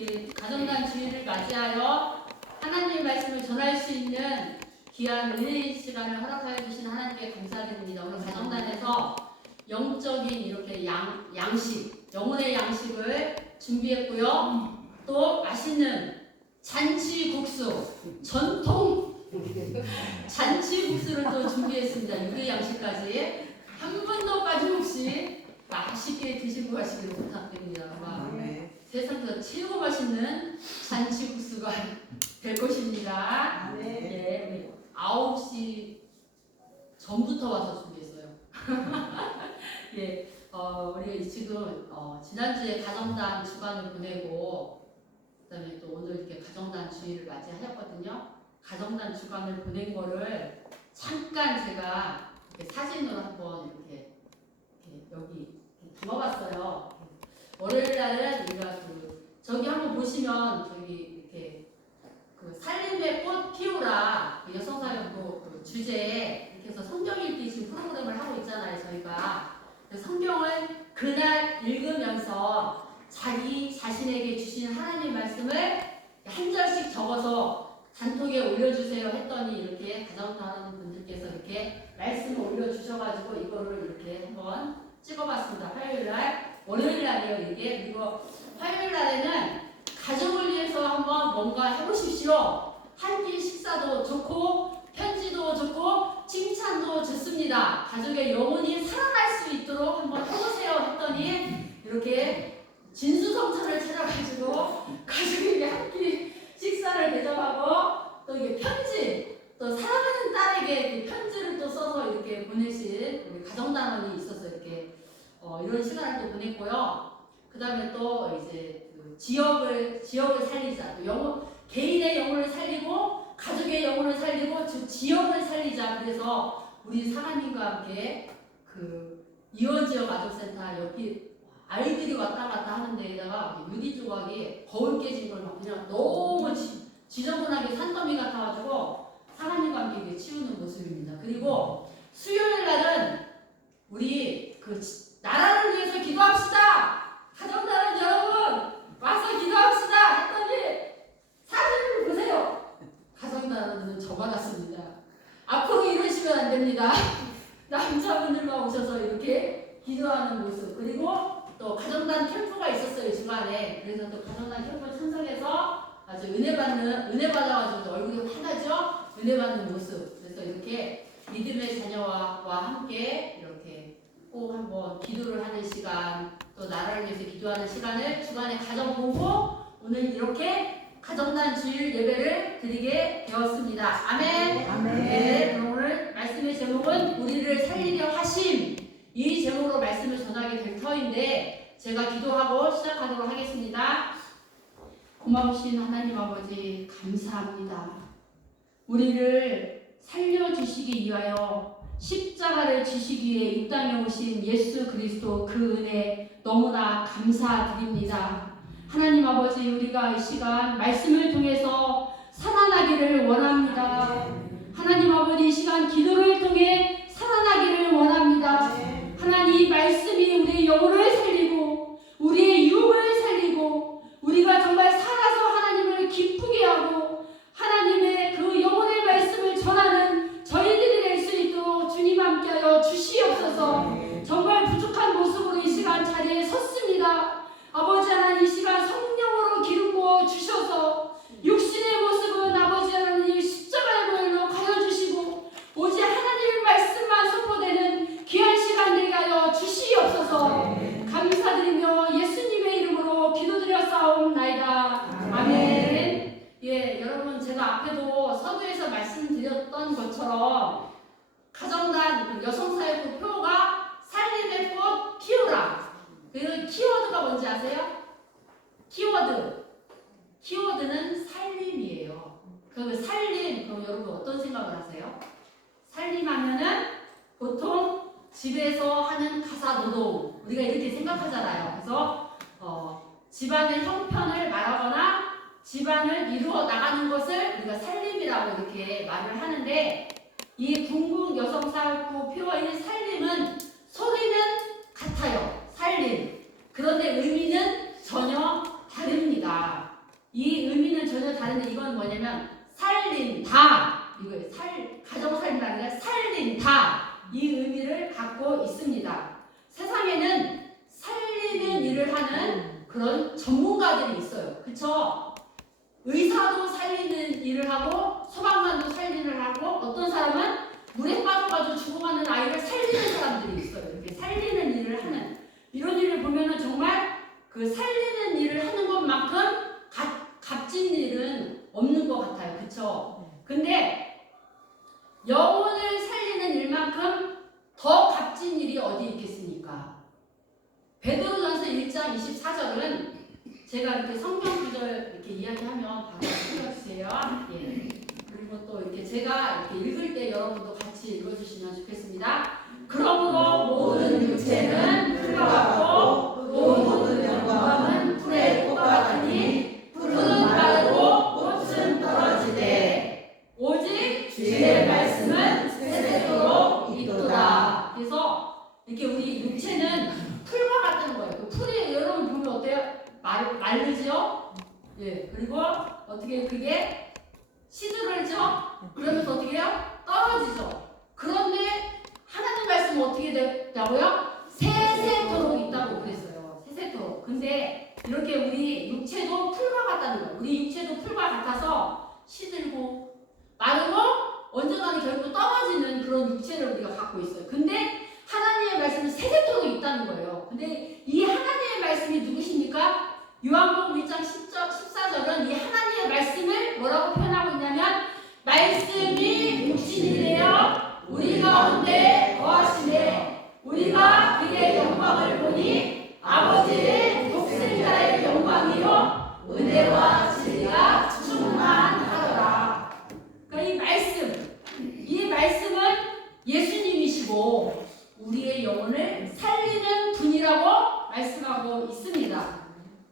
우리 가정단 주일을 맞이하여 하나님의 말씀을 전할 수 있는 귀한 은혜의 시간을 허락하여 주신 하나님께 감사드립니다. 오늘 가정단에서 영적인 이렇게 양식, 영혼의 양식을 준비했고요. 또 맛있는 잔치국수, 전통 잔치국수를 또 준비했습니다. 육의 양식까지 한 분도 빠짐없이 맛있게 드시고 가시길 부탁드립니다. 세상에서 최고 맛있는 잔치국수가 될 것입니다. 네, 9시 전부터 와서 준비했어요. 예, 우리가 지금 지난주에 가정단 주간을 보내고 그다음에 또 오늘 이렇게 가정단 주일을 맞이하셨거든요. 가정단 주간을 보낸 거를 잠깐 제가 이렇게 사진으로 한번 이렇게 여기 담아봤어요. 월요일 날은 우리가 저기 한번 보시면 저기 이렇게 살림의 꽃 피우라 여성사역부 주제에 이렇게 해서 성경 읽기 지금 프로그램을 하고 있잖아요. 저희가 성경을 그날 읽으면서 자기 자신에게 주신 하나님 말씀을 한 절씩 적어서 단톡에 올려주세요 했더니 이렇게 가정하는 분들께서 이렇게 말씀을 올려주셔가지고 이거를 이렇게 한번 찍어봤습니다. 화요일날, 월요일날이에요 이게. 그리고 화요일날에는 가족을 위해서 한번 뭔가 해보십시오. 한 끼 식사도 좋고 편지도 좋고 칭찬도 좋습니다. 가족의 영혼이 살아날 수 있도록 한번 해보세요 했더니 이렇게 진수성찬을 찾아가지고 가족에게 한 끼 식사를 대접하고 또 이게 편지, 또 사랑하는 딸에게 편지를 또 써서 이렇게 보내신 우리 가정단원이 있어서 이렇게 이런 시간을 또 보냈고요. 그 다음에 또 이제 지역을 살리자. 또 개인의 영혼을 살리고 가족의 영혼을 살리고 지역을 살리자. 그래서 우리 사관님과 함께 이원지역 아동센터 여기 아이들이 왔다 갔다 하는 데에다가 유리 조각이 거울 깨진 걸 막 그냥 너무 지저분하게 산더미 같아가지고 사관님과 함께 이렇게 치우는 모습입니다. 그리고 수요일 날은 우리 나라를 위해서 기도합시다. 가정단원 여러분 와서 기도합시다 했더니 사진을 보세요. 가정단원은 저 받았습니다. 앞으로 이러시면 안 됩니다. 남자분들만 오셔서 이렇게 기도하는 모습. 그리고 또 가정단 캠프가 있었어요 주간에. 그래서 또 가정단 캠프 참석해서 아주 은혜 받아가지고 얼굴이 환하죠. 은혜 받는 모습. 그래서 이렇게 믿음의 자녀와 함께 이렇게 꼭 한번 기도를 하는 시간, 또 나라를 위해서 기도하는 시간을 주간에 가져보고 오늘 이렇게 가정단 주일 예배를 드리게 되었습니다. 아멘. 아멘. 네, 그럼 오늘 말씀의 제목은 우리를 살리려 하심, 이 제목으로 말씀을 전하게 될 터인데 제가 기도하고 시작하도록 하겠습니다. 고마우신 하나님 아버지 감사합니다. 우리를 살려주시기 위하여 십자가를 지시기 위해 이 땅에 오신 예수 그리스도 그 은혜 너무나 감사드립니다. 하나님 아버지 우리가 이 시간 말씀을 통해서 살아나기를 원합니다. 하나님 아버지 이 시간 기도를 통해 살아나기를 원합니다. 하나님 이 말씀이 우리의 영혼을 살리고 우리의 유혹을 살리고 우리가 정말 살아서 하나님을 기쁘게 하고 하나님의 그 영혼의 말씀을 전하는 저희들이 될 수 있도록 주님 함께하여 주시옵소서. 정말 부족한 모습으로 이 시간 자리에 섰습니다. 아버지 하나님 이 시간 성령으로 기름부어 주셔서 육신의 모습은 아버지 하나님 십자가의 보혈로 가려주시고 오직 하나님의 말씀만 선포되는 귀한 시간 되게 하여 주시옵소서. 감사드리며 예수님의 이름으로 기도드렸사옵나이다. 아멘. 예, 여러분 제가 앞에도 서두에서 말씀드렸던 것처럼 가정단 여성사역부 표가 살림의 꽃 피우라. 그 키워드가 뭔지 아세요? 키워드는 살림이에요. 그 살림, 그럼 여러분 어떤 생각을 하세요? 살림하면은 보통 집에서 하는 가사노동, 우리가 이렇게 생각하잖아요. 그래서 집안의 형편을 말하거나 집안을 이루어 나가는 것을 우리가 살림이라고 이렇게 말을 하는데, 이 궁극 여성사역부 표어인 살림은 소리는 같아요. 살림. 그런데 의미는 전혀 다릅니다. 의미입니다. 이 의미는 전혀 다른데 이건 뭐냐면 살린다 이거예요. 가정살림이라는 게 살린다 이 의미를 갖고 있습니다. 세상에는 살리는 일을 하는 그런 전문가들이 있어요. 그쵸? 의사도 살리는 일을 하고 소방관도 살리는 일을 하고 어떤 사람은 물에 빠져가지고 죽어가는 아이를 살리는 사람들이 있어요. 이렇게 살리는 일을 하는 이런 일을 보면은 정말 그 살리는 일을 하는 것만큼 값진 일은 없는 것 같아요. 그쵸? 근데 영혼을 살리는 일만큼 더 값진 일이 어디 있겠습니까? 베드로전서 1장 24절은 제가 이렇게 성경 구절 이렇게 이야기하면 바로 읽어주세요. 예. 그리고 또 이렇게 제가 이렇게 읽을 때 여러분도 같이 읽어주시면 좋겠습니다. 그러므로 모든 육체는 풀과 같고 또 모든 영광은 풀의 꽃과 같으니 풀은 마르고 꽃은 떨어지되 오직 주의 말씀은 세세토록 있도다. 그래서 이렇게 우리 육체는 풀과 같다는 거예요. 그 풀이 여러분 보면 어때요? 마르죠? 예. 그리고 어떻게 그게 시들어져? 그러면서 어떻게 해요? 떨어지죠. 그런데 하나님 말씀은 어떻게 되냐고요? 세세토록 있다고 그랬어요. 세세토록. 근데 이렇게 우리 육체도 풀과 같다는 거예요. 우리 육체도 풀과 같아서 시들고 마르고 언젠가는 결국 떨어지는 그런 육체를 우리가 갖고 있어요. 근데 하나님의 말씀은 세세토록 있다는 거예요. 근데 이 하나님의 말씀이 누구십니까? 요한복음 1장 14절은 이 하나님의 말씀을 뭐라고 표현하고 있냐면 말씀이 육신이 되어 우리 가운데 거하시되 우리가 그의 영광을 보니 아버지의 독생자의 영광이요 은혜와 진리가 충만하더라. 그러니까 이 말씀은 예수님이시고 우리의 영혼을 살리는 분이라고 말씀하고 있습니다.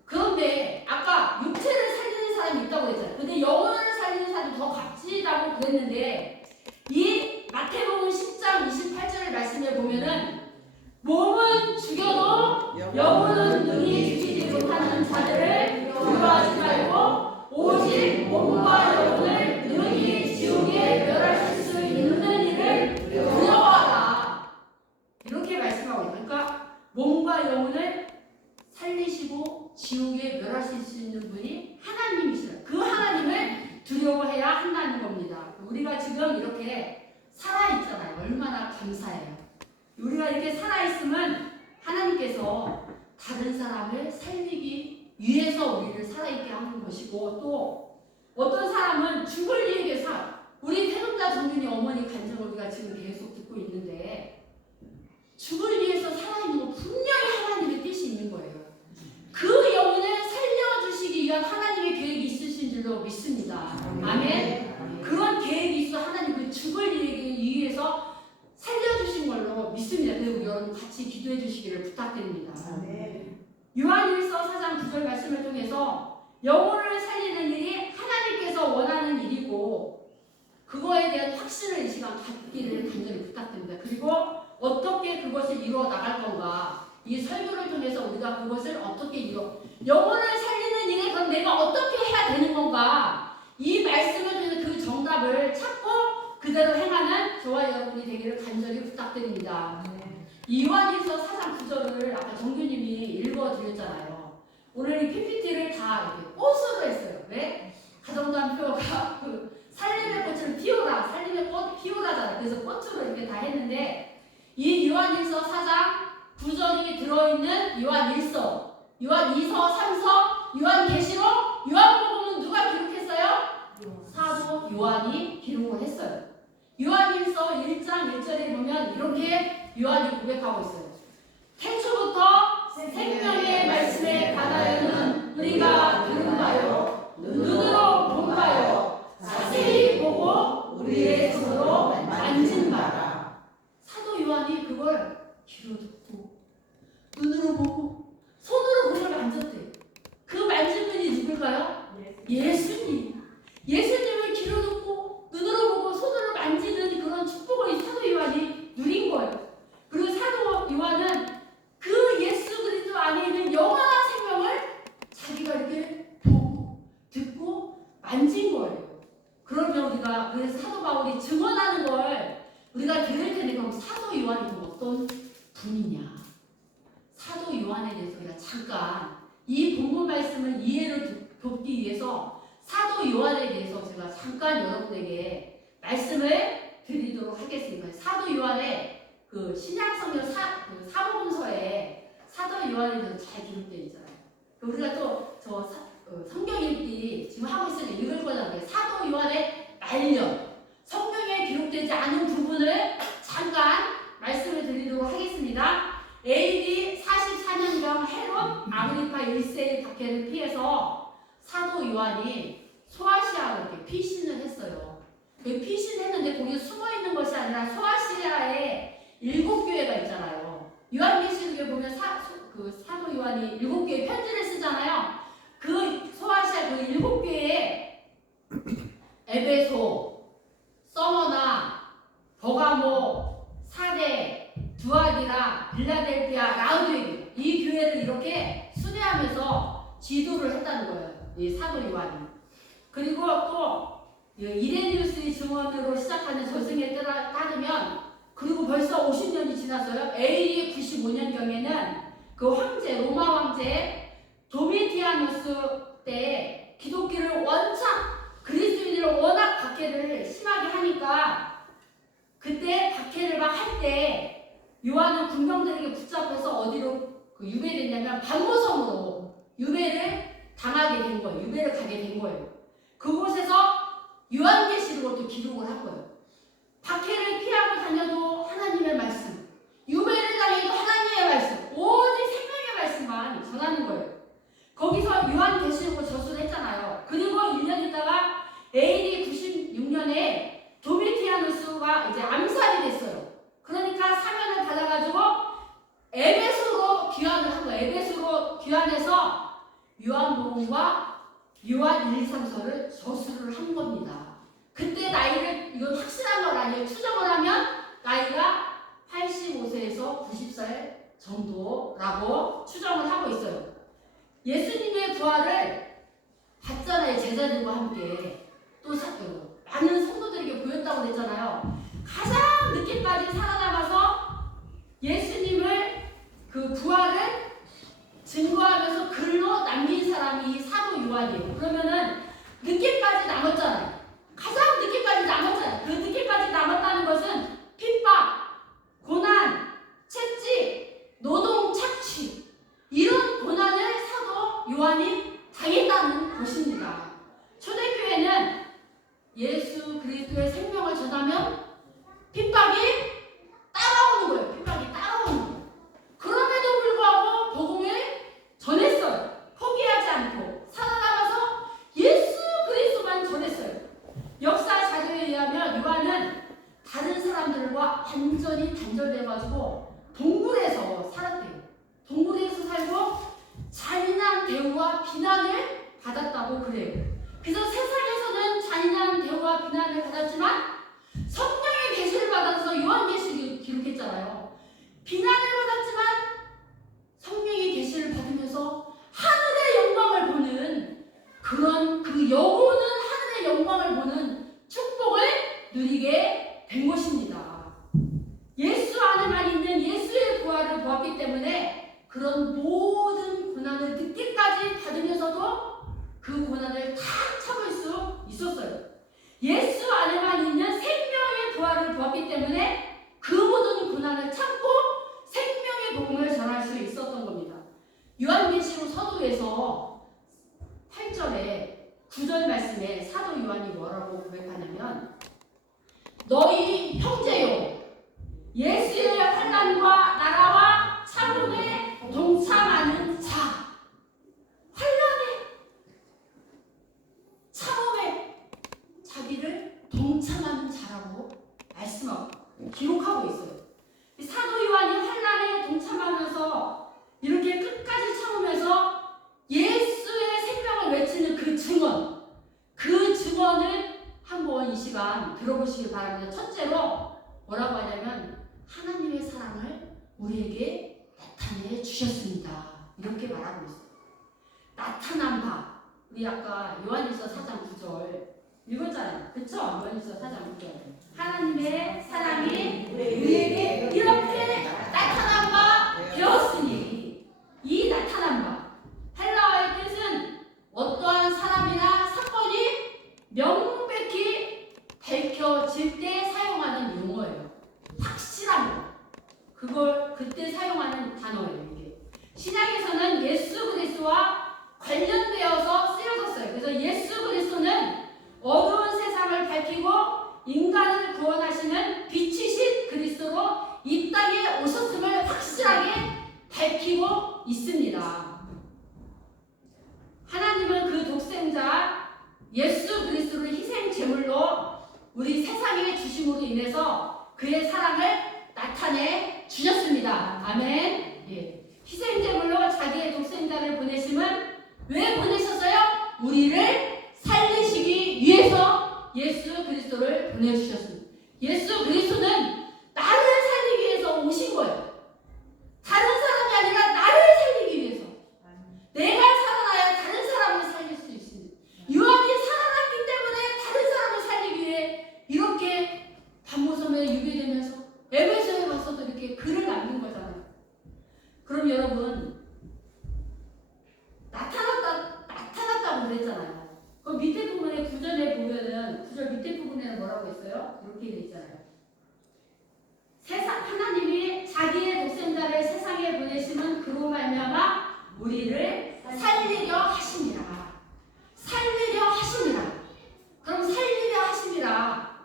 그런데 아까 육체를 살리는 사람이 있다고 했잖아요. 근데 영혼을 살리는 사람이 더 값지다고 그랬는데 이 마태복음 10장 28절의 말씀에 보면은 몸은 죽여도 영혼은 능히 죽이지 못하는 자들을 두려워하지 말고 오직 몸과 영혼을 능히 지옥에 멸하실 수 있는 이를 두려워하라. 이렇게 말씀하고 있어요. 그러니까 몸과 영혼을 살리시고 지옥에 멸하실 수 있는 분이 하나님이시라. 그 하나님을 두려워해야 한다는 겁니다. 우리가 지금 이렇게 살아있잖아요. 얼마나 감사해요. 우리가 이렇게 살아있으면 하나님께서 다른 사람을 살리기 위해서 우리를 살아있게 하는 것이고 또 어떤 사람은 죽을 이에게 우리 태동자 정윤이 어머니 간증을 우리가 지금 계속 듣고 있는데 죽을 위해서 살아있는 건 분명히 하나님의 뜻이 있는 거예요. 그 영혼을 살려주시기 위한 하나님의 계획이 있으신 줄로 믿습니다. 아멘. 그런 계획이 있어 하나님 그 죽을 이에게 위해서 살려주신 걸로 믿습니다. 그리고 여러분 같이 기도해 주시기를 부탁드립니다. 요한일서 4장 9절 말씀을 통해서 영혼을 살리는 일이 하나님께서 원하는 일이고 그거에 대한 확신을 이 시간 갖기를 간절히 부탁드립니다. 그리고 어떻게 그것을 이루어 나갈 건가 이 설교를 통해서 우리가 그것을 어떻게 영혼을 살리는 일에 그럼 내가 어떻게 해야 되는 건가 이 말씀을 통해서 그 정답을 찾고 그대로 행하는 저와 여러분이 되기를 간절히 부탁드립니다. 요한일서 4장 9절을 아까 정규님이 읽어드렸잖아요. 오늘 이 PPT를 다 이렇게 꽃으로 했어요. 왜? 가정단표가 그 살림의 꽃을 피우라, 살림의 꽃 피우라잖아요. 그래서 꽃으로 이렇게 다 했는데 이 요한일서 4장 9절이 들어있는 요한일서, 요한이서, 3서, 요한계시록, 요한복음은 누가 기록했어요? 사도 요한이 기록을 했어요. 요한일서 1장 1절에 보면 이렇게 요한이 고백하고 있어요. 태초부터 생명의 말씀에 관하여는 우리가 들은 바요 눈으로 본 바요 자세히 보고 우리의 손으로 만진 바라. 사도 요한이 그걸 귀로 듣고 눈으로 보고 손으로 그걸 만졌대. 우리가 그래서 사도 바울이 증언하는 걸 우리가 들을 텐데 그럼 사도 요한이 또 어떤 분이냐? 사도 요한에 대해서 우리가 잠깐 이 본문 말씀을 이해를 돕기 위해서 사도 요한에 대해서 제가 잠깐 여러분에게 말씀을 드리도록 하겠습니다. 사도 요한의 그 신약성경 사복음서에 사도 요한에 대해서 잘 기록되어 있잖아요. 우리가 또 성경 읽기 지금 하고 있으니까 읽을 거잖아요. 사도 요한의 말년 성경에 기록되지 않은 부분을 잠깐 말씀을 드리도록 하겠습니다. AD 44년경 헤롯 아그리파 1세의 박해를 피해서 사도 요한이 소아시아로 이렇게 피신을 했어요. 그 피신했는데 거기 숨어 있는 것이 아니라 소아시아에 7교회가 있잖아요. 요한계시록에 보면 사도 요한이 7교회 편지를 쓰잖아요. 그 소아시아 그 7교회에 에베소, 서머나, 버가모, 사대, 두아디라, 빌라델피아, 라우디게 이 교회를 이렇게 순회하면서 지도를 했다는 거예요. 이 사도 요한이. 그리고 또 이레니우스의 증언으로 시작하는 저승에 따르면 그리고 벌써 50년이 지났어요. AD 95년경에는 그 황제 로마 황제 도미티아누스 때 기독교를 그리스도인들을 워낙 박해를 심하게 하니까 그때 박해를 막 할 때 요한은 군병들에게 붙잡혀서 어디로 유배됐냐면 반모섬으로 유배를 당하게 된 거예요. 유배를 가게 된 거예요. 그곳에서 요한계시록을 또 기록을 한 거예요. 박해를 피하고 다녀도 하나님의 말씀, 유배를 당해도 하나님의 말씀, 오직 생명의 말씀만 전하는 거예요. 거기서 요한계시록을 저술을 했잖아요. 그리고 1년 있다가 AD 96년에 도미티아누스가 이제 암살이 됐어요. 그러니까 사면을 받아가지고 에베소로 귀환을 한 거예요. 에베소로 귀환해서 요한복음과 요한 1, 2, 3서를 저술을 한 겁니다. 그때 나이를 이건 확실한 건 아니에요. 추정을 하면 나이가 85세에서 90살 정도라고 추정을 하고 있어요. 예수님의 부활을 봤잖아요. 제자들과 함께 또 많은 성도들에게 보였다고 그랬잖아요. 가장 늦게까지 살아남아서 예수님을 그 부활을 증거하면서 글로 남긴 사람이 이 사도 요한이에요. 그러면은 늦게까지 남았잖아요. 가장 늦게까지 남았잖아요. 그 늦게까지 남았다는 것은 핍박, 고난, 채찍, 노동, 착취 이런 고난을 사도 요한이 당했다는 것입니다. 초대교회는 예수 그리스도의 생명을 전하면 핍박이 따라오는 거예요. 핍박이 따라오는 거예요. 그럼에도 불구하고 복음을 전했어요. 포기하지 않고 살아남아서 예수 그리스도만 전했어요. 역사 자료에 의하면 요한은 다른 사람들과 완전히 단절돼가지고 동굴에서 살았대요. 동굴에서 살고 잔인한 대우와 비난을 받았다고 그래요. 그래서 세상에서는 잔인한 대우와 비난을 받았지만 성령의 계시를 받아서 요한계시를 기록했잖아요. 비난을 받았지만 성령의 계시를 받으면서 하늘의 영광을 보는 그런 그 영혼은 하늘의 영광을 보는 축복을 누리게 된 것입니다. 예수 안에만 있는 예수의 부활을 보았기 때문에 그런 모든 고난을 늦게까지 받으면서도 그 고난을 다 참을 수 있었어요. 예수 안에만 있는 생명의 부활을 보았기 때문에 그 모든 고난을 참고 생명의 복음을 전할 수 있었던 겁니다. 요한계시록 서두에서 8절에 9절 말씀에 사도 요한이 뭐라고 고백하냐면 너희 형제요 예수의 환난과 나라와 참음에 동참하는 자 환난에 참음에 자기를 동참하는 자라고 말씀하고 기록하고 있어요. 사도 요한이 환난에 동참하면서 이렇게 끝까지 참으면서 예수의 생명을 외치는 그 증언을 한번 이 시간 들어보시기 바랍니다. 첫째로 뭐라고 하냐면 하나님의 사랑을 우리에게 나타내 주셨습니다. 이렇게 말하고 있어요. 나타난 바 우리 아까 요한일서 4장 9절 읽었잖아요. 그쵸? 요한일서 4장 6절. 하나님의 사랑이 우리에게 이렇게 나타난 바 되었으니 이 나타난 바 헬라어의 뜻은 어떠한 사람이나 사건이 명백히 밝혀질 때 사용하는 용어예요. 확실한 거. 그걸 그때 사용하는 단어예요. 이게 신약에서는 예수 그리스도와 관련되어서 쓰여졌어요. 그래서 예수 그리스도는 어두운 세상을 밝히고 인간을 구원하시는 빛이신 그리스도로 이 땅에 오셨음을 확실하게 밝히고 있습니다. 하나님은 그 독생자 예수 그리스도를 희생 제물로 우리 세상에 주심으로 인해서 그의 사랑을 나타내 주셨습니다. 아멘. 예. 희생 제물로 자기의 독생자를 보내심은 왜 보내셨어요? 우리를 살리시기 위해서 예수 그리스도를 보내주셨습니다. 예수 그리스도는 나를 살리기 위해서 오신 거예요. 다른 사람이 아니라 나를 살리기 위해서. 내가 살아나야 다른 사람을 살릴 수 있습니다. 요한이 살아났기 때문에 다른 사람을 살리기 위해 이렇게 반모섬에 유배되면서 에베소에 가서도 이렇게 글을 남긴 거잖아요. 그럼 여러분 나타났다고 그랬잖아요. 그 밑에 부분에 구절에 보면은 구절 밑에 부분에는 뭐라고 했어요? 이렇게 돼 있잖아요. 하나님이 자기의 독생자를 세상에 보내심은 그로 말미암아 우리를 살리려 하심이라. 살리려 하심이라. 그럼 살리려 하심이라.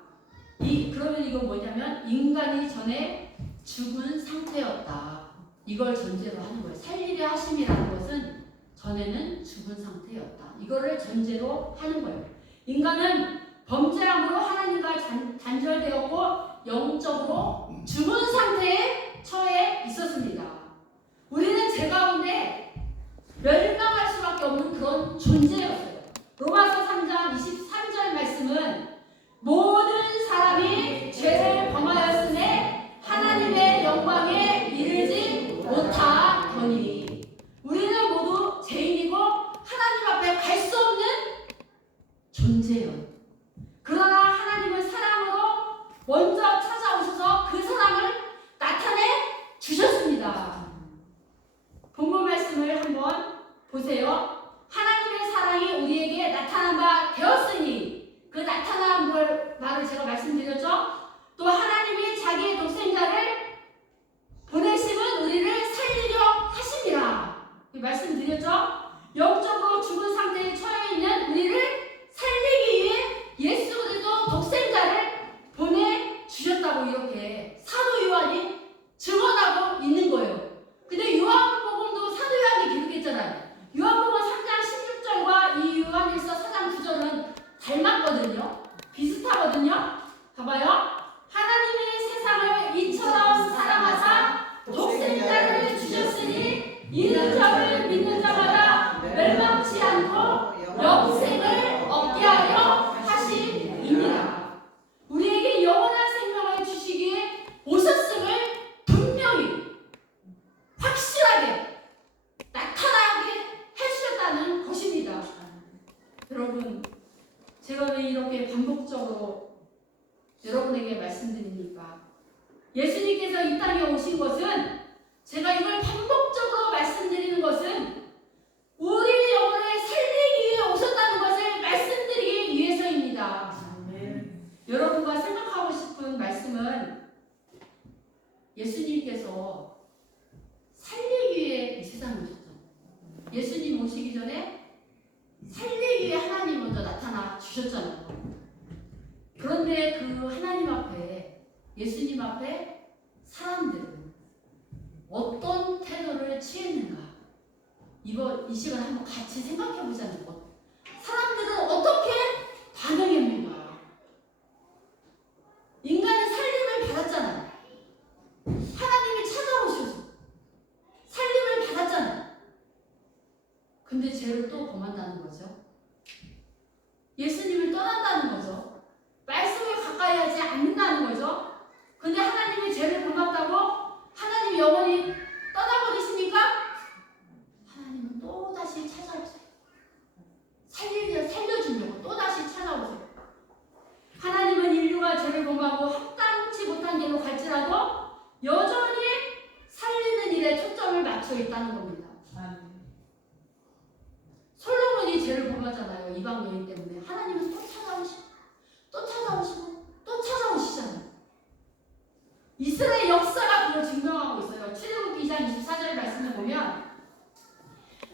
그러면 이건 뭐냐면 인간이 전에 죽은 상태였다. 이걸 전제로 하는 거예요. 살리려 하심이라는 것은 전에는 죽은 상태였다. 이거를 전제로 하는 거예요. 인간은 범죄함으로 하나님과 단절되었고 영적으로 죽은 상태에 처해 있었습니다. 우리는 죄 가운데 멸망할 수밖에 없는 그런 존재였어요. 로마서 3장 23절 말씀은 모든 사람이 죄를 범하였으니 하나님의 영광에 이르지 못하더니 우리는 모두 죄인이고 하나님 앞에 갈 수 없는 존재예요. 그러나 하나님은 사랑으로 먼저 찾아오셔서 그 사랑을 나타내 주셨습니다. 본문 말씀을 한번 보세요. 하나님의 사랑이 우리에게 나타난 바 되었으니 그 나타난 말을 제가 말씀드렸죠. 또 하나님이 자기의 독생자를 보내심은 우리를 살리려 하심이라 말씀드렸죠. 영적으로 죽은 상태에 처해 있는 우리를 살리기 위해 예수 그리스도 독생자를 보내주셨다고 이렇게 사도 요한이 증언하고 있는 거예요. 근데 요한복음도 사도 요한이 기록했잖아요. 요한복음 3장 16절과 이 요한일서 4장 9절은 닮았거든요. 비슷하거든요. 봐봐요. 하나님이 세상을 이처럼 사랑하사 독생자를 주셨으니 이는 저를 믿는 자마다 멸망치 않고 영생을 얻게 하려 하심이니라. 우리에게 영원한 생명을 주시기에 오셨음을 분명히 확실하게 나타나게 해주셨다는 것입니다. 여러분, 제가 왜 이렇게 반복적으로 여러분에게 말씀드립니까? 예수님께서 이 땅에 오신 것은, 제가 이걸 반복적으로 말씀드리는 것은 우리 영혼을 살리기 위해 오셨다는 것을 말씀드리기 위해서입니다. 여러분과 생각하고 싶은 말씀은 예수님께서 살리기 위해 이 세상에 오셨잖아요. 예수님 오시기 전에 살리기 위해 하나님 먼저 나타나 주셨잖아요. 그런데 그 하나님 앞에, 예수님 앞에 사람들은 어떤 태도를 취했는가? 이 시간 한번 같이 생각해 보자는 것. 사람들은 어떻게 반응했는가? 인간은 살림을 받았잖아요. 하나님이 찾아오셔서 살림을 받았잖아요. 근데 죄를 또 범한다는 거죠. 예수님을 떠난다는 거죠. 말씀을 가까이 하지 않는다는 거죠. 근데 하나님이 죄를 범했다고 하나님이 영원히 떠나버리십니까? 하나님은 또 다시 찾아오세요. 살려주려고 또 다시 찾아오세요. 위험하잖아요. 이방 여인 때문에. 하나님은 또 찾아오시고 또 찾아오시고 또 찾아오시잖아요. 이스라엘 역사가 그걸 증명하고 있어요. 출애굽기 2장 24절 말씀을 보면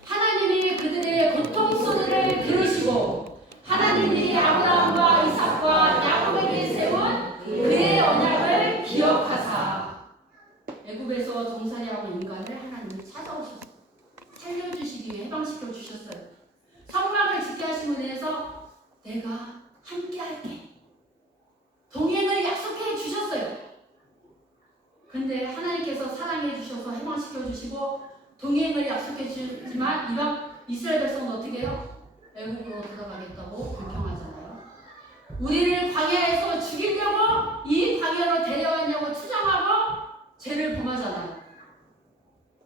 하나님이 그들의 고통소리를 들으시고 하나님이 아브라함과 이삭과 야곱에게 세운 그의 언약을 기억하사 애굽에서 종살이하고 인간을 하나님이 찾아오셔서 살려주시기 위해 해방시켜 주셨어요. 성막을 짓게 하신 분에 대해서 내가 함께 할게. 동행을 약속해 주셨어요. 근데 하나님께서 사랑해 주셔서 해방시켜 주시고 동행을 약속해 주지만 이방 이스라엘 백성은 어떻게 해요? 애국으로 들어가겠다고 불평하잖아요. 우리를 광야에서 죽이려고 이 광야로 데려왔냐고 투정하고 죄를 범하잖아요.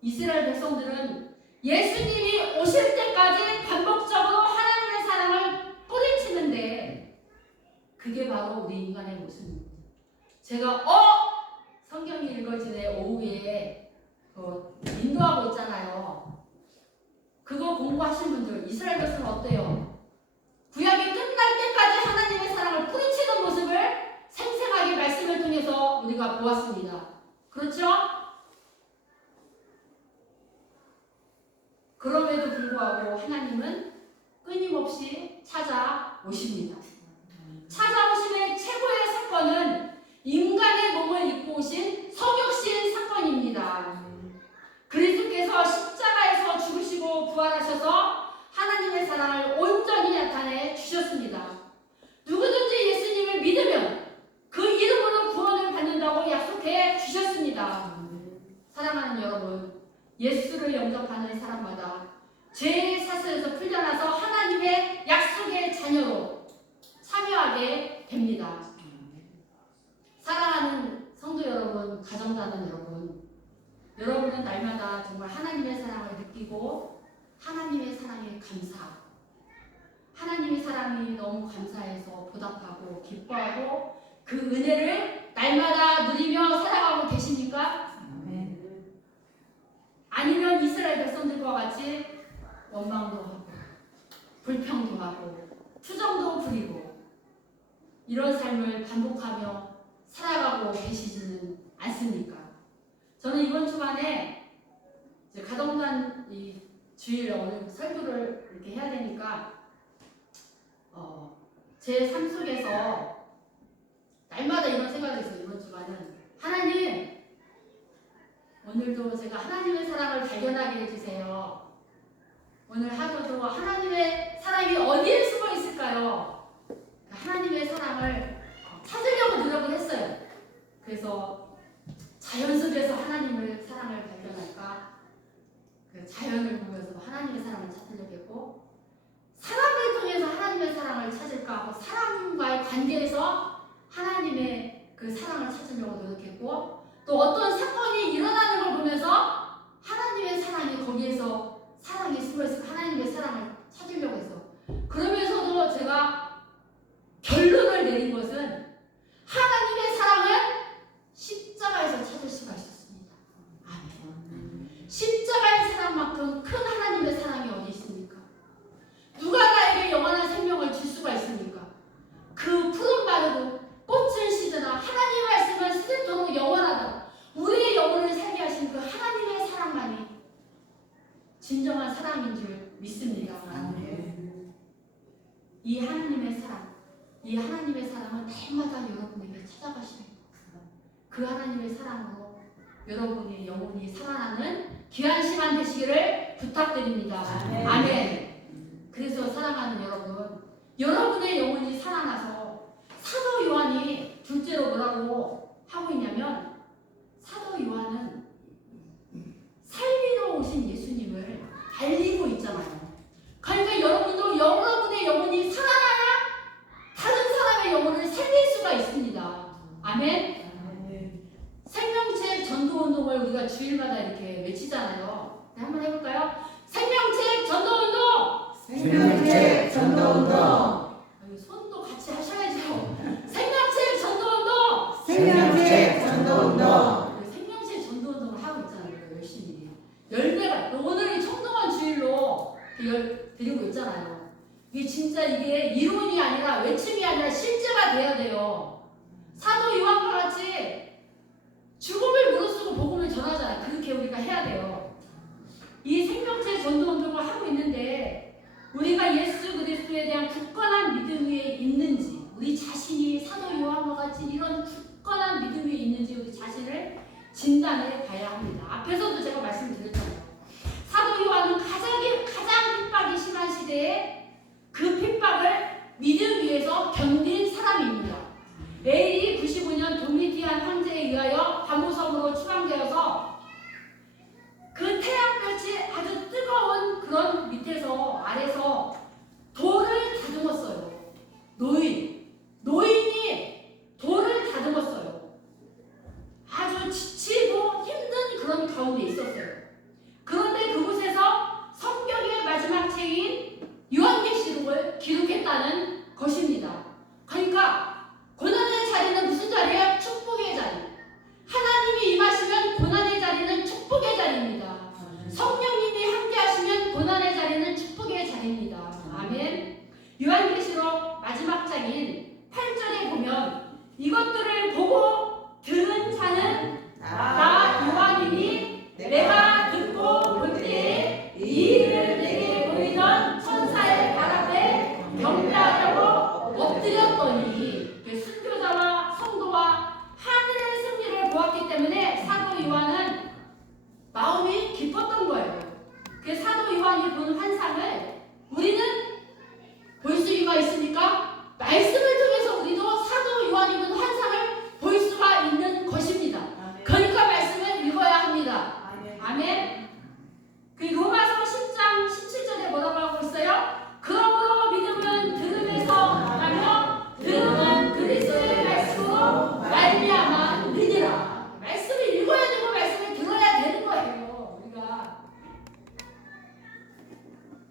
이스라엘 백성들은 예수님이 오실 때까지 반복적으로 하나님의 사랑을 뿌리치는데 그게 바로 우리 인간의 모습입니다. 제가 성경이 읽어지네 오후에 인도하고 있잖아요. 그거 공부하신 분들 이스라엘 백성은 어때요? 구약이 끝날 때까지 하나님의 사랑을 뿌리치는 모습을 생생하게 말씀을 통해서 우리가 보았습니다. 그렇죠? 그럼에도 불구하고 하나님은 끊임없이 찾아오십니다. 찾아오심의 최고의 사건은 인간의 몸을 입고 오신 성육신 사건입니다. 그리스도께서 십자가에서 죽으시고 부활하셔서 하나님의 사랑을 온전히 나타내 주셨습니다. 누구든지 예수님을 믿으면 그 이름으로 구원을 받는다고 약속해 주셨습니다. 사랑하는 여러분, 예수를 영접하는 사람마다 죄의 사슬에서 풀려나서 하나님의 약속의 자녀로 참여하게 됩니다. 사랑하는 성도 여러분, 가정자는 여러분, 여러분은 날마다 정말 하나님의 사랑을 느끼고 하나님의 사랑에 하나님의 사랑이 너무 감사해서 보답하고 기뻐하고 그 은혜를 날마다 누리며 살아가고 계십니까? 아니면 이스라엘 백성들과 같이 원망도 하고 불평도 하고 투정도 부리고 이런 삶을 반복하며 살아가고 계시지는 않습니까? 저는 이번 주간에 가정단 주일 오늘 설교를 이렇게 해야 되니까 제 삶 속에서 날마다 이런 생각이 있어요. 이번 주간은 하나님, 오늘도 제가 하나님의 사랑을 발견하게 해주세요. 오늘 하루도 하나님의 사랑이 어디에 숨어 있을까요? 하나님의 사랑을 찾으려고 노력을 했어요. 그래서 자연 속에서 하나님의 사랑을 발견할까? 그 자연을 보면서 하나님의 사랑을 찾으려고 했고, 사람을 통해서 하나님의 사랑을 찾을까 하고 사람과의 관계에서 하나님의 그 사랑을 찾으려고 노력했고, 또 어떤 사건이 일어나는 걸 보면서 하나님의 사랑이 거기에서 사랑이 숨어있을 하나님의 사랑을 찾으려고 해서, 그러면서도 제가 결론을 내린 것은 하나님의 사랑은 십자가에서 찾을 수가 있었습니다. 아멘. 십자가의 사랑만큼 큰 하나님의 사랑이 어디 있습니까? 누가 나에게 영원한 생명을 줄 수가 있습니까? 그 푸른 마르고 꽃을 시드나 하나님의 말씀은 세대토록 영원하다. 우리의 영혼을 살게 하신 그 하나님의 사랑만이 진정한 사랑인 줄 믿습니다. 이 하나님의 사랑은 날마다 여러분에게 찾아가십니다. 그 하나님의 사랑으로 여러분의 영혼이 살아나는 귀한 시간 되시기를 부탁드립니다. 아멘. 그래서 사랑하는 여러분, 여러분의 영혼이 살아나서 사도 요한이 둘째로 뭐라고 하고 있냐면, 사도 요한은 살리러 오신 예수님을 알리고 있잖아요. 그러니까 여러분도 여러분의 영혼이 살아나야 다른 사람의 영혼을 살릴 수가 있습니다. 아멘. 생명책 전도운동을 우리가 주일마다 이렇게 외치잖아요. 네, 한번 해볼까요? 생명책 전도운동! 생명책 전도운동! 손도 같이 하셔야죠. 생명책 전도운동! 생명책 전도운동! 생명책 전도운동을 하고 있잖아요. 열심히. 열매가 오늘이 청동원 주일로 드리고 있잖아요. 이게 진짜 이게 이론이 아니라 외침이 아니라 실제가 돼야 돼요. 사도 요한과 같이 죽음을 무릅쓰고 복음을 전하잖아요. 그렇게 우리가 해야 돼요. 이 생명체 전도 운동을 하고 있는데 우리가 예수 그리스도에 대한 굳건한 믿음 위에 있는지, 우리 자신이 사도 요한과 같이 이런 굳건한 믿음 위에 있는지 우리 자신을 진단해 봐야 합니다. 앞에서도 제가 말씀드렸잖아요. 사도 요한은 가장 핍박이 심한 시대에 그 핍박을 믿음 위에서 견딘 사람입니다. AD 95년 도미티안 황제에 의하여 바모섬으로 추방되어서 그 태양볕이 아주 뜨거운 그런 밑에서 아래서 돌을 다듬었어요. 노인이 돌을 다듬었어요. 아주 지치고 힘든 그런 가운데 있었어요. 그런데 그곳에서 성경의 마지막 책인 요한계시록을 기록했다는 것입니다. 그러니까 고난의 자리는 무슨 자리예요? 축복의 자리. 하나님이 임하시면 고난의 자리는 축복의 자리입니다. 성령님이 함께 하시면 고난의 자리는 축복의 자리입니다. 아멘. 요한계시록 마지막 장인 8절에 보면 이것들을 보고 들은 자는 나 요한이니 내가 듣고 볼 때에 이 일을 내게 보이던 천사의 발 앞에 경배하려고 엎드렸더니 순교자와 성도와 하늘의 승리를 보았기 때문에 사도 요한은 마음이 기뻤던 거예요. 그 사도 요한이 본 환상을 우리는 볼 수가 있습니까? 말씀을 통해서 우리도 사도 요한이 본 환상을 볼 수가 있는 것입니다. 그러니까 말씀을 읽어야 합니다. 아멘. 그 로마서 10장 17절에 뭐라고 하고 있어요? 그러므로 믿음은 들음에서 나며 들음은 그리스도의 말씀으로 말미암아 느니라. 말씀을 읽어야 되고 말씀을 들어야 되는 거예요. 우리가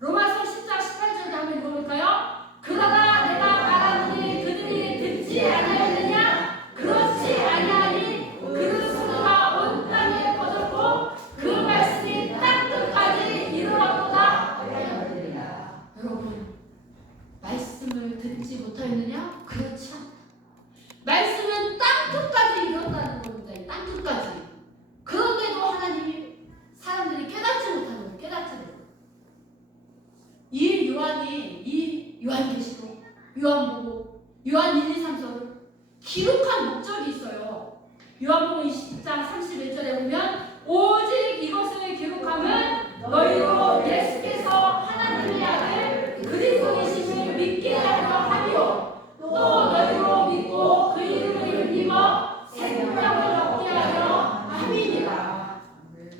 로마서 10장 18절에 한번 읽어볼까요? 그러나 내가 말하노니 그들이 듣지 아니하였느냐? 그렇지 아니하니 그 수가 온 땅에 퍼졌고 그 말씀이 땅끝까지 이르렀도다 하였느니라. 여러분, 말씀을 듣지 못하였느냐? 그렇지 않다. 말씀은 땅끝까지 이뤘다는 겁니다. 이 땅끝까지. 그런데도 하나님이 사람들이 깨닫지 못하는 거예요. 깨닫지 못해요. 이 요한이 이 요한계시록, 요한복음, 요한 1, 2, 3서를 기록한 목적이 있어요. 요한복음 20장 31절에 보면 오직 이것을 기록함은 너희로 예수께서 하나님의 아들 그리스도이심을 믿게 하려 함이요 또 너희로 믿고 그 이름을 힘입어 생명을 얻게 하려 함이니라.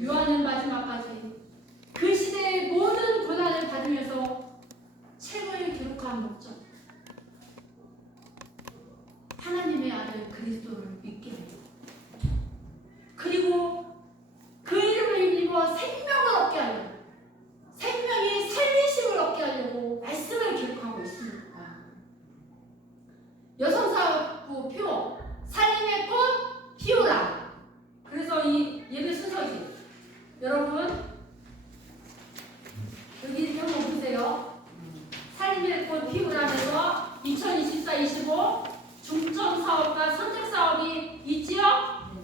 요한은 마지막까지 그 시대의 모든 고난을 받으면서 책을 기록한 목적, 하나님의 아들 그리스도를 믿게 하려, 그리고 그 이름을 힘입어 생명을 얻게 하려, 생명이 살리심을 얻게 하려고 말씀을 기록하고 있습니다. 여성사구 표, 살림의 꽃 피우라. 그래서 이 예배 순서지. 여러분 여기 이렇게 한번 보세요. 살림의 꽃 피우라면서 2024-25 중점 사업과 선택 사업이 있지요?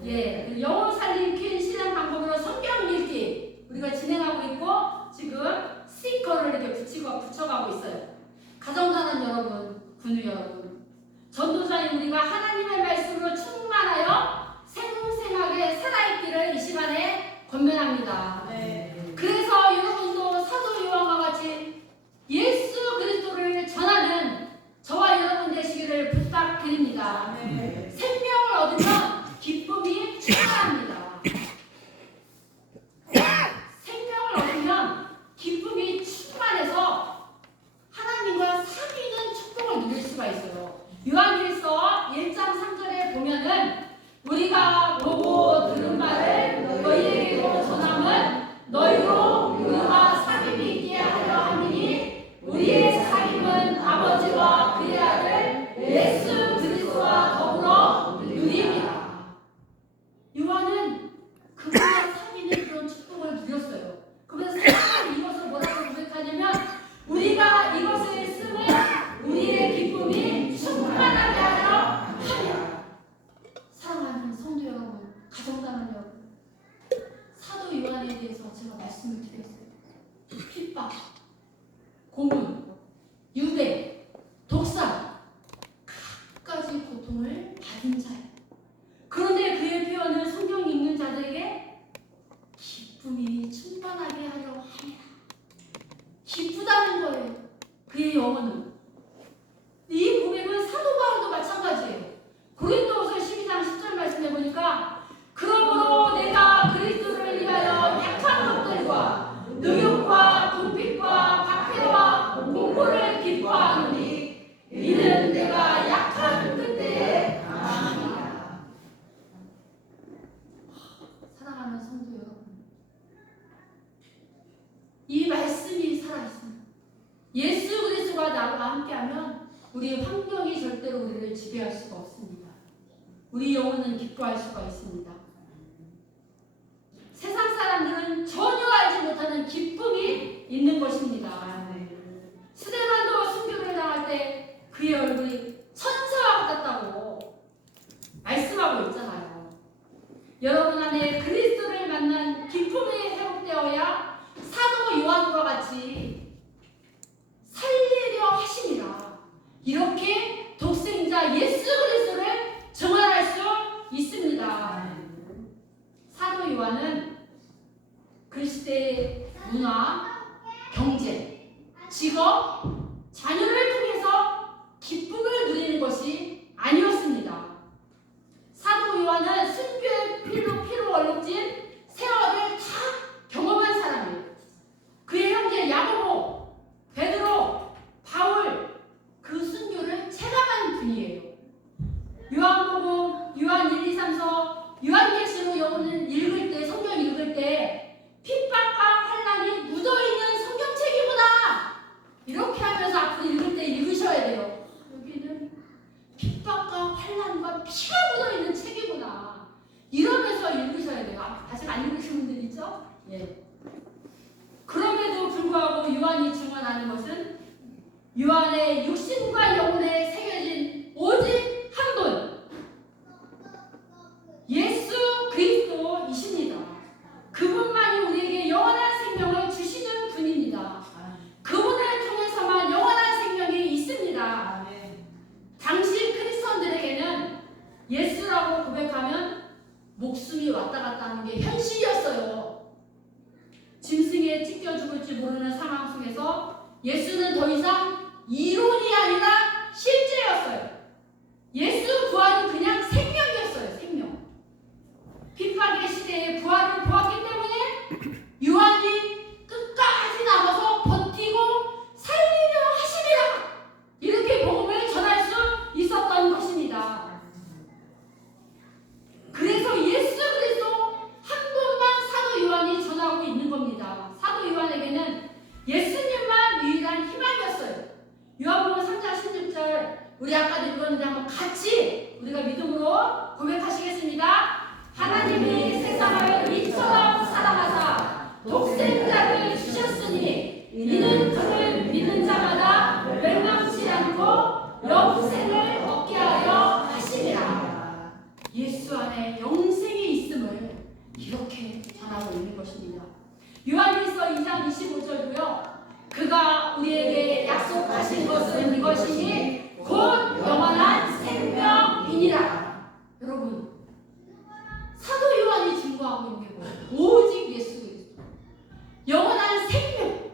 예, 영혼 살림 퀸 실행 방법으로 성경 읽기 우리가 진행하고 있고 지금 스티커를 이렇게 붙여가고 있어요. 가정자는 여러분, 분유 여러분, 전도자인 우리가 하나님의 말씀으로 충만하여 생생하게 살아있기를 이 시간에 권면합니다. 네. 그래서 여러분도 사도 요한과 같이 예수 그리스도를 전하는 저와 여러분 되시기를 부탁드립니다. 네. 생명을 얻으면 기쁨이 충만합니다. 생명을 얻으면 기쁨이 충만해서 하나님과 사귀는 축복을 누릴 수가 있어요. 요한일서 1장 3절에 보면은 우리가 보고 들은 바를 너희에게로 전함은 너희로 우리와 사귐이 있게 하려 함이니 우리의 사귐은 아버지와 그의 아들 예수 그리스도와 더불어 누립니다. 요한은 그분과 사귀는 그런 축복을 누렸어요. 그러면서 이것을 뭐라고 고백하냐면 우리가 이것을 쓰고 예수가 나와 함께하면 우리의 환경이 절대로 우리를 지배할 수가 없습니다. 우리 영혼은 기뻐할 수가 있습니다. 세상 사람들은 전혀 알지 못하는 기쁨이 있는 것입니다. 스데반도 순교를 당할 때 그의 얼굴이 천사와 같았다고 말씀하고 있잖아요. 여러분 안에 그리스도를 만난 기쁨이 회복되어야 사도 요한과 같이 살리려 하심이라 이렇게 독생자 예수 그리스도를 증언할 수 있습니다. 사도 요한은 그 시대의 문화, 경제, 직업, 자녀를 통해서 기쁨을 누리는 것이 아니었습니다. 사도 요한은 순교의 피로 얼룩진 세월을 다 경험한 사람이에요. 그의 형제 야고보, 베드로, 바울 그 순교를 체감한 분이에요. 요한복음, 요한 1, 2, 3서, 요한계시록 여러분은 읽을 때, 성경 읽을 때 핍박과 환난이 묻어있는 성경책이구나 이렇게 하면서 앞으로 읽을 때 읽으셔야 돼요. 여기는 핍박과 환난과 피가 묻어있는 책이구나 이러면서 읽으셔야 돼요. 아직 안 읽으신 분들 있죠? 예. 그럼에도 불구하고 요한이 증언하는 것은 요한의 육신과 영혼에 새겨진 오직 한 분, 예수 그리스도이십니다. 그분만이 우리에게 영원한 생명을 주시는 분입니다. 그분을 통해서만 영원한 생명이 있습니다. 당시 크리스천들에게는 예수라고 고백하면 목숨이 왔다 갔다 하는 게 현실이었어요. 짐승에 찢겨 죽을지 모르는 상황 속에서 예수는 더 이상 이론이 아니라 실제였어요. 예수 부활은 그냥 생명이었어요. 생명. 핍박의 시대에 부활을 보았기 때문에 요한이 끝까지 남아서 버티고 살리려 하심이라 이렇게 복음을 전할 수 있었던 것입니다. 그래서 예수 그리스도 한 분만 사도 요한이 전하고 있는 겁니다. 사도 요한에게는 예수님만 유일한 희망이었어요. 요한복음 3장 16절 우리 아까 읽었는데 한번 같이 우리가 믿음으로 고백하시겠습니다. 하나님이 세상을 이처럼 사랑하사 독생자를 주셨으니 이는 그를 믿는 자마다 멸망치 않고 영생을 얻게 하여 하심이라. 예수 안에 영생이 있음을 이렇게 전하고 있는 것입니다. 요한일서 2장 25절도요. 그가 우리에게 약속하신 것은 이것이니 곧 영원한 생명이니라. 여러분 사도 요한이 증거하고 있는 게 뭐예요? 오직 예수 그리스도. 영원한 생명.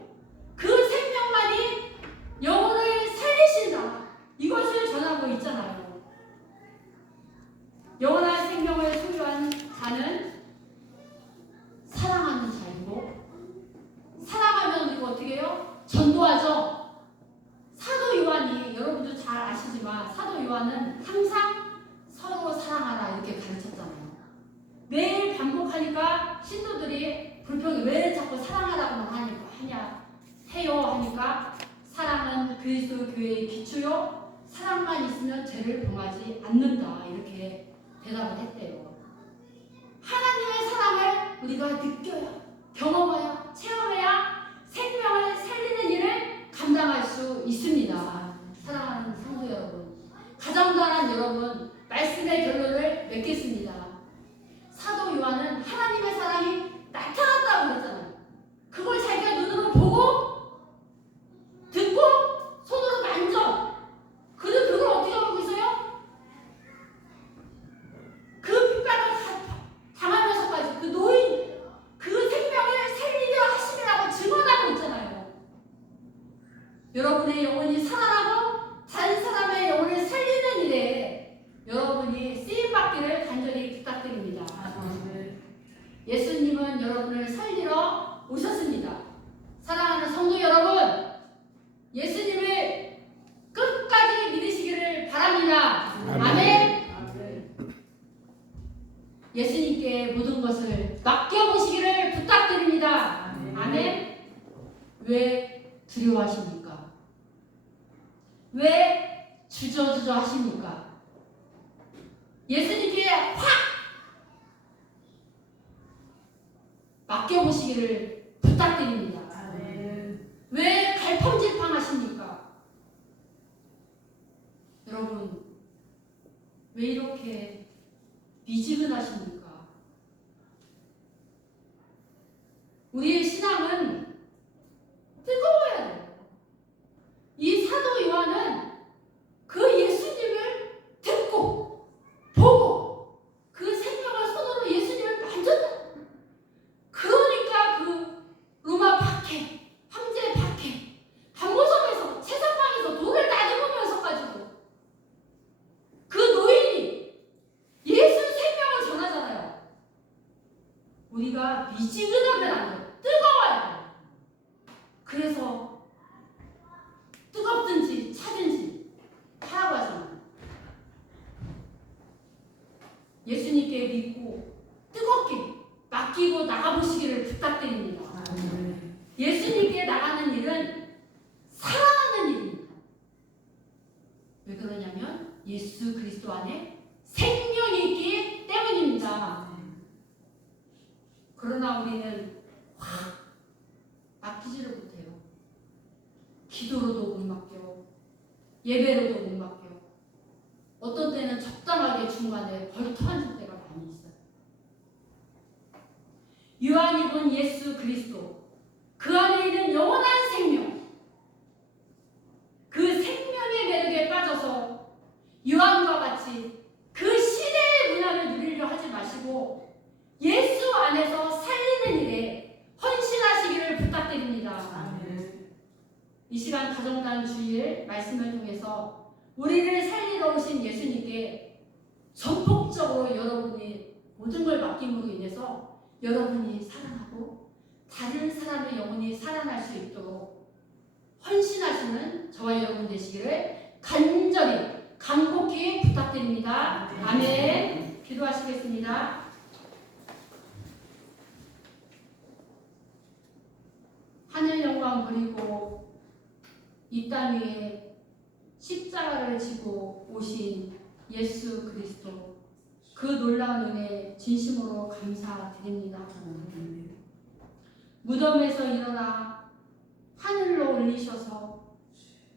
그 생명만이 영혼을 살리신다. 이것을 전하고 있잖아요. 영원한 생명을 소유한 자는 사랑하는 자이고 사랑하면 우리가 어떻게 해요? 전도하죠. 사도 요한이 여러분도 잘 아시지만 사도 요한은 항상 서로 사랑하라 이렇게 가르쳤잖아요. 매일 반복하니까 신도들이 불평이 왜 자꾸 사랑하라고만 해요 하니까 사랑은 그리스도 교회의 기초요 사랑만 있으면 죄를 범하지 않는다 이렇게 대답을 했대요. 하나님의 사랑을 우리가 느껴야 경험해야 체험해야 생명을 살리는 일을 감당할 수 있습니다. 사랑하는 성도 여러분, 가정자란 여러분, 말씀의 결론을 맺겠습니다. 사도 요한은 하나님의 사랑이 나타났다고 그랬잖아요. 그걸 자기가 눈으로 보고 듣고 손으로 만져. 그들 그걸 어떻게 하고 있어요? 그 핍박을 당하면서까지 그 노인 그 생명을 살리려 하심이라고 증언하고 있잖아요. 여러분의 영혼이 살아나고 다른 사람의 영혼을 살리는 일에 여러분이 쓰임받기를 간절히 부탁드립니다. 예수님은 여러분을 살리러 오셨습니다. 사랑하는 성도 여러분, 예수님을 끝까지 믿으시기를 바랍니다. 아멘. 예수님께 모든 것을 맡겨보시기를 부탁드립니다. 아멘. 왜 두려워하십니까? 왜 주저주저 하십니까? 예수님께 확 맡겨보시기를 부탁드립니다. 왜 갈팡질팡 하십니까? 여러분, 왜 이렇게 미지근하십니까? 우리의 신앙은 뜨거워야 돼요. 이 사도 요한은 그 예수님을 듣고 보고 그 생명을 손으로 예수님을 만졌다. 그러니까 그 로마 박해, 황제 박해, 감모섬에서 세상방에서 돌을 따집으면서 가지고 그 노인이 예수 생명을 전하잖아요. 우리가 미지근하면 안 돼요. 뜨거워야 돼요. 그래서 뜨겁든지 차든지 하라고 하잖아요. 예수님께 믿고 뜨겁게 맡기고 나가보시기를 부탁드립니다. 예수님께 나가는 일은 살아나는 일입니다. 왜 그러냐면 예수 그리스도 안에 생명이 있기 때문입니다. 그러나 우리는 확 맡기지를 못해요. 기도로도 못 맡겨, 예배로도 못 맡겨. 어떤 때는 적당하게 중간에 벌터앉을 때가 많이 있어요. 요한이 본 예수 그리스도, 그 안에 있는 영원한 생명, 그 생명의 매력에 빠져서 요한과 같이 그 시대의 문화를 누리려 하지 마시고 예수 안에서 살리는 일에 헌신하시기를 부탁드립니다. 이 시간 가정단 주일 말씀을 통해서 우리를 살리러 오신 예수님께 전폭적으로 여러분이 모든 걸 맡김으로 인해서 여러분이 살아나고 다른 사람의 영혼이 살아날 수 있도록 헌신하시는 저와 여러분 되시기를 간절히 간곡히 부탁드립니다. 아멘. 기도하시겠습니다. 하늘 영광 버리고 이 땅 위에 십자가를 지고 오신 예수 그리스도, 그 놀라운 은혜 진심으로 감사드립니다. 무덤에서 일어나 하늘로 올리셔서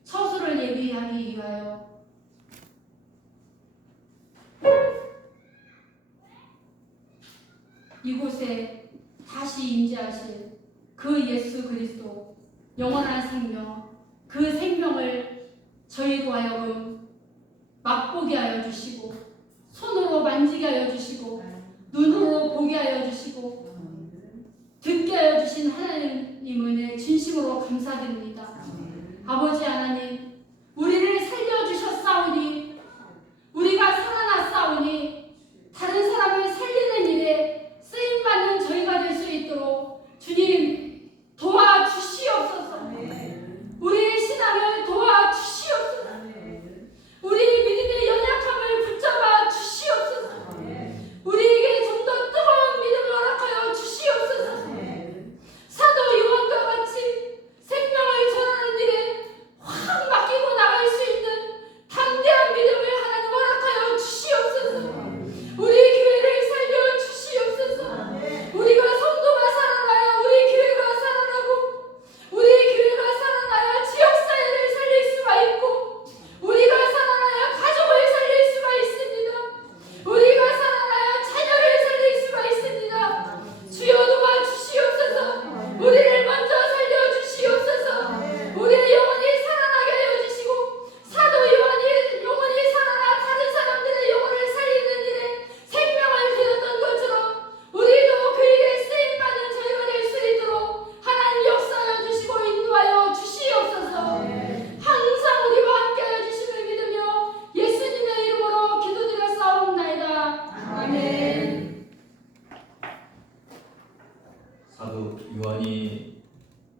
처소를 예비하기 위하여 이곳에 다시 임재하실 그 예수 그리스도, 영원한 생명, 그 생명을 저희로 하여금 맛보게 하여 주시고 손으로 만지게 하여 주시고 눈으로 보게 하여 주시고 듣게 하여 주신 하나님 은혜 진심으로 감사드립니다. 아버지 하나님, 우리를 살려주셨사오니 우리가 살아났사오니 다른 사람을 살리는 일에 쓰임받는 저희가 될 수 있도록 주님 도와주시옵소서. 우리의 신앙을 도와주시옵소서. 우리의 믿음의 연약함을 붙잡아 주시옵소서. 우리에게 좀 더 뜨거운 믿음을 허락하여 주시옵소서. 사도 요한과 같이 생명을 전하는 일에 확 맡기고 나갈 수 있는 담대한 믿음을 하나님 허락하여 주시옵소서. 우리 교회를 살려 주시옵소서. 우리가 성도가 살아나야 우리 교회가 살아나고 우리 교회가 살아나야 지역사회를 살릴 수가 있고 우리가 살아나야 가족을 살릴 수가 있습니다. 우리가 살아나야 자녀를 살릴 수가 있습니다. 주여 도와주시옵소서. 우리를 먼저 살려주시옵소서. 우리의 영혼이 살아나게 하여 주시고 사도 요한이 영혼이 살아나 다른 사람들의 영혼을 살리는 일에 생명을 드렸던 것처럼 우리도 그 일에 쓰임받는 저희가 될 수 있도록 하나님 역사하여 주시고 인도하여 주시옵소서. 항상 우리와 함께하여 주심을 믿으며 예수님의 이름으로 기도드렸사옵나이다. 아멘. 사도 요한이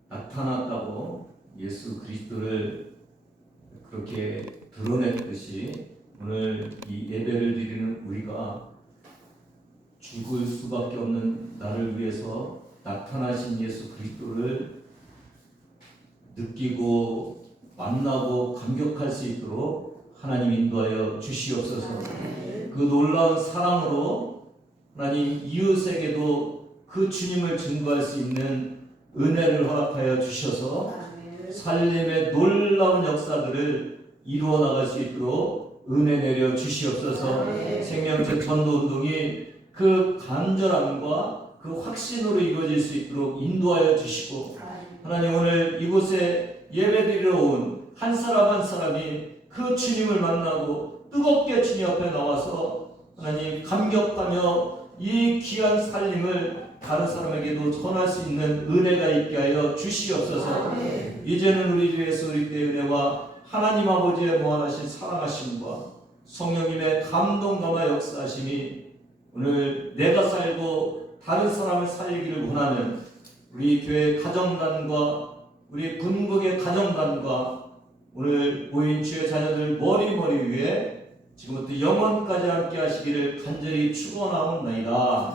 나타났다고 예수 그리스도를 그렇게 드러냈듯이 오늘 이 예배를 드리는 우리가 죽을 수밖에 없는 나를 위해서 나타나신 예수 그리스도를 느끼고 만나고 감격할 수 있도록 하나님 인도하여 주시옵소서. 그 놀라운 사랑으로 하나님 이웃에게도 그 주님을 증거할 수 있는 은혜를 허락하여 주셔서 살림의 놀라운 역사들을 이루어 나갈 수 있도록 은혜 내려 주시옵소서. 생명책 전도운동이 그 간절함과 그 확신으로 이루어질 수 있도록 인도하여 주시고, 하나님 오늘 이곳에 예배드리러 온 한 사람 한 사람이 그 주님을 만나고 뜨겁게 주님 앞에 나와서 하나님 감격하며 이 귀한 살림을 다른 사람에게도 전할 수 있는 은혜가 있게 하여 주시옵소서. 이제는 우리 주 예수 그리스도의 은혜와 하나님 아버지의 무한하신 사랑하심과 성령님의 감동감화 역사하심이 오늘 내가 살고 다른 사람을 살리기를 원하는 우리 교회 가정단과 우리 군국의 가정단과 오늘 모인 주의 자녀들 머리 위에 지금부터 영원까지 함께 하시기를 간절히 축원하옵나이다.